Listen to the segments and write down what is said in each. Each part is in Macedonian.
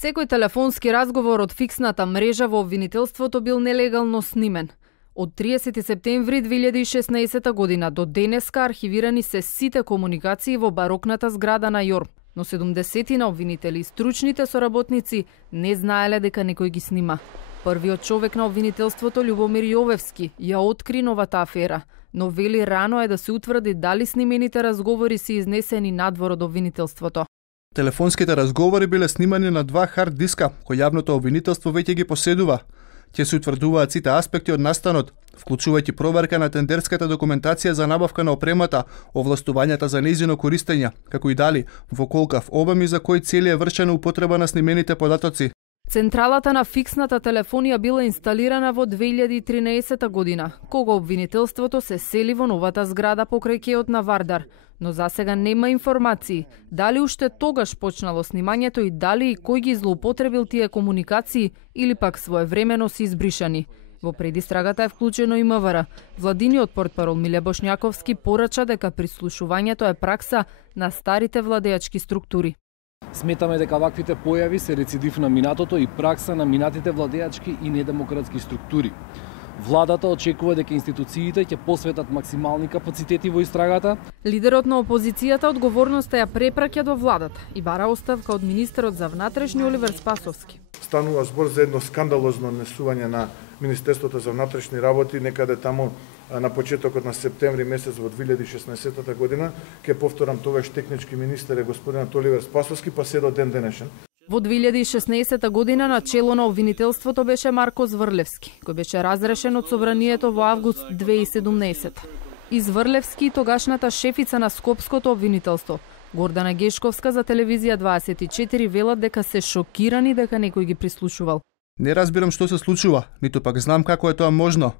Секој телефонски разговор од фиксната мрежа во обвинителството бил нелегално снимен. Од 30 септември 2016 година до денеска архивирани се сите комуникации во барокната зграда на ЈОР, но 70 обвинители и стручните соработници не знаеле дека некој ги снима. Првиот човек на обвинителството, Љубомир Јовевски, ја откри новата афера, но вели рано е да се утврди дали снимените разговори се изнесени надвор од обвинителството. Телефонските разговори биле снимани на 2 хард диска, кои јавното обвинителство веќе ги поседува. Ќе се утврдуваат сите аспекти од настанот, вклучувајќи проверка на тендерската документација за набавка на опремата, овластувањата за нејзино користење, како и дали, во колкав обем и за кои цели е вршена употреба на снимените податоци. Централата на фиксната телефонија била инсталирана во 2013 година, кога обвинителството се сели во новата зграда покрај кеот на Вардар, но засега нема информации дали уште тогаш почнало снимањето и дали и кој ги злоупотребил тие комуникации или пак своевремено се избришани. Во предистрагата е вклучено и МВР. Владиниот портпарол Миле Бошњаковски порача дека прислушувањето е пракса на старите владеачки структури. Сметаме дека ваквите појави се рецидив на минатото и пракса на минатите владеачки и недемократски структури. Владата очекува дека институциите ќе посветат максимални капацитети во истрагата. Лидерот на опозицијата одговорноста ја препраќа до владата и бара оставка од министерот за внатрешни Оливер Спасовски. Станува збор за едно скандалозно однесување на Министерството за внатрешни работи некаде таму на почетокот на септември месец во 2016 година. Ке повторам, тогаш технички министер е господинот Оливер Спасовски, па се до ден денешен. Во 2016 година на чело на обвинителството беше Марко Зврлевски, кој беше разрешен од собранието во август 2017. И Зврлевски и тогашната шефица на Скопското обвинителство, Гордана Гешковска, за телевизија 24 велат дека се шокирани дека некој ги прислушувал. Не разбирам што се случува, ниту пак знам како е тоа можно.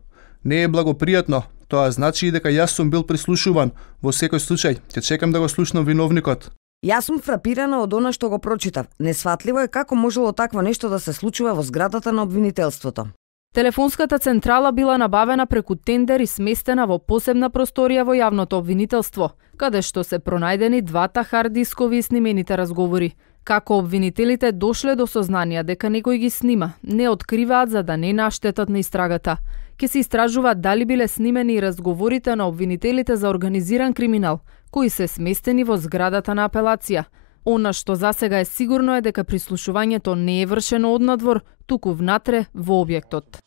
Не е благопријатно, тоа значи и дека јас сум бил прислушуван. Во секој случај, ќе чекам да го слушнам виновникот. Јас сум фрапирана од она што го прочитав. Несфатливо е како можело такво нешто да се случува во зградата на обвинителството. Телефонската централа била набавена преку тендер и сместена во посебна просторија во јавното обвинителство, каде што се пронајдени 2 хард дискови и снимените разговори. Како обвинителите дошле до сознание дека некој ги снима, не откриваат за да не наштетат на истрагата. Ке се истражува дали биле снимени и разговорите на обвинителите за организиран криминал, кои се сместени во зградата на апелација. Она што засега е сигурно е дека прислушувањето не е вршено однадвор, туку внатре во објектот.